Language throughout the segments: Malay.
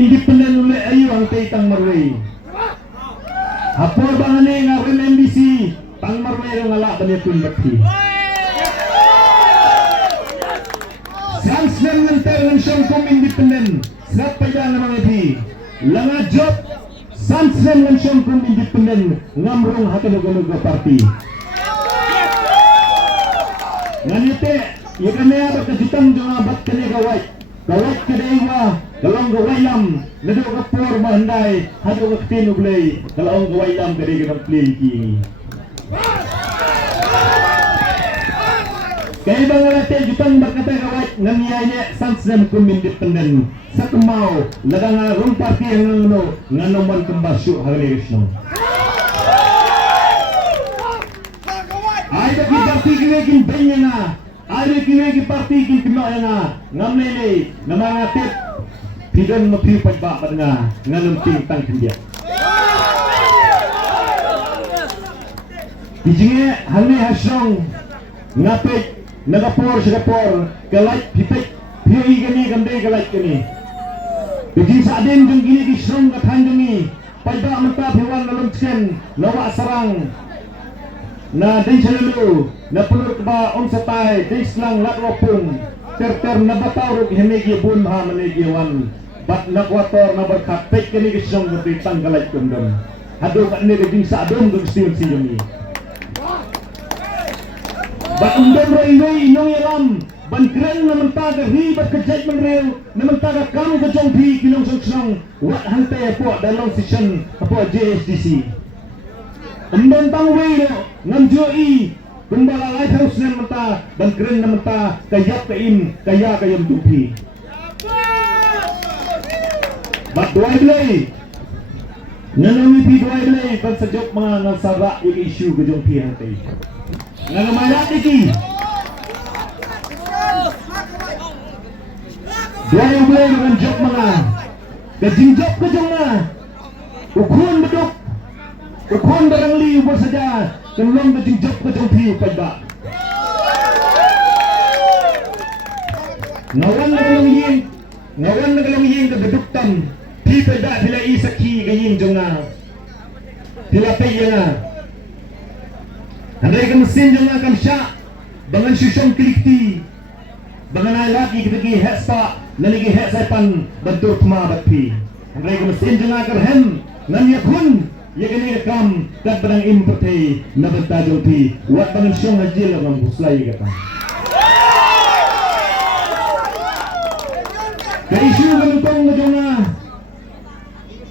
Independen oleh ayu ang Tang Marway. Hapor bangane nga MBC Tang Marway ang ala banipun bakti. Sans ng international kom independen sa paya ng mga di. Langa job sans ng kom independen ngamrong hatulugaluga party. Nganite yakane abat kajitang jong abat kani kawai. Kawat kadaiwa kalong gawailam nado ka por mahanday hado ka tinuglay kalong gawailam kadai ka play kini kay bangalate jutang bakata kawat ngamiyay sans nam kum independen sa kemau lagang rong party ang no nganomon kembasyo halisno ay bagi party kini banya na ay kini party kini kinoya ngamnele namangatip tidak mapi pajak pada nganum tang kendia. Dijinge halne hasong ngapet nagapor sigapor kalait pipet piyi gani gamde kalait kini. Dijing sadin jung gini kisong kathandungi pajak mata hewan nalumsen lawa sarang na din selalu na pulur ba unsatay din lang lakropung ter na bataw himigi bun ha maligiwan bat nakwator na berkapit kini kisong ngerti tanggalat kundum hadu kat ni ding sa adum gustiun si yumi bat undum railway inong yalam ban kren na mentaga hibat kejait menrew na mentaga kamu kejong pi kinong songsong wat hante po dalong session po JSDC undum tangway ngam joi kumbala lighthouse na menta ban kren na menta kayap kaim kaya kayam tupi bat duay blay nanami pi duay blay kan sejok mga nasara yung issue kajong pi hantay nga namayak iki duay blay kan jok mga kajing jok kajong na ukun beduk ukun barang liu po saja kenong kajing jok kajong pi pajba ngawan na kalong yin kabeduktan pi pajba pila isaki gayin jong na pila paya na handay ka mesin jong na kamsya bangan syusyong kilikti bangan na laki kitagi hespa naligi hesaipan bantur kumabat pi handay ka mesin jong na karhem ngan yakun yakani rekam kat barang importe na bantajong pi wat bangan syong hajil ang buslay kata kaisu ganutong na jong na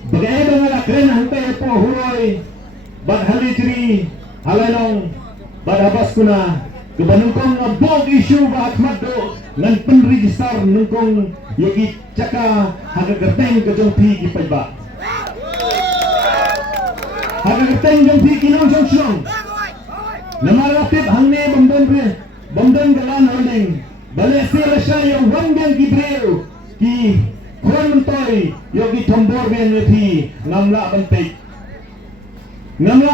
bagay ba nga lakren hantay po huroy bad halitri halalong bad habas ko na kabanungkong bog issue ba akmado ngan penregister nungkong yagi tsaka hagagateng kajong pi gipayba hagagateng jong pi kinong syong namaratip hangne bamdon galan holding bale sila siya yung wanggang gibril ki kuan mentoy yogi tombor ben lepi ngamla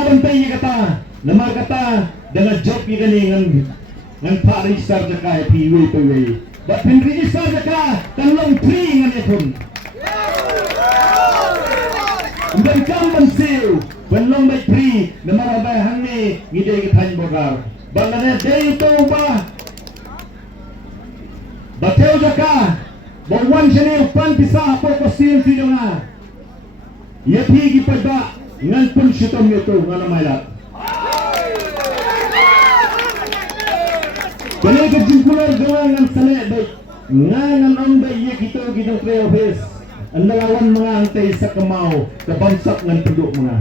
bantay kata nama kata dengan job ni gani ngan pak register jaka piwe piwe bat pin register jaka tanlong free ngan epun dan kam bensil benlong bai free nama bai hangne ngide kethan bogar balane day to ba bateu jaka Bawan sini pan pisah apa kosin sini na. Ya pigi pada ngan pun syutom itu ngan mailat. Kali kejimpulan dengan ngan sale baik. Ngan on baik ya kita play office. Anda lawan mengantai sa kemau ke bangsak ngan penduk mga.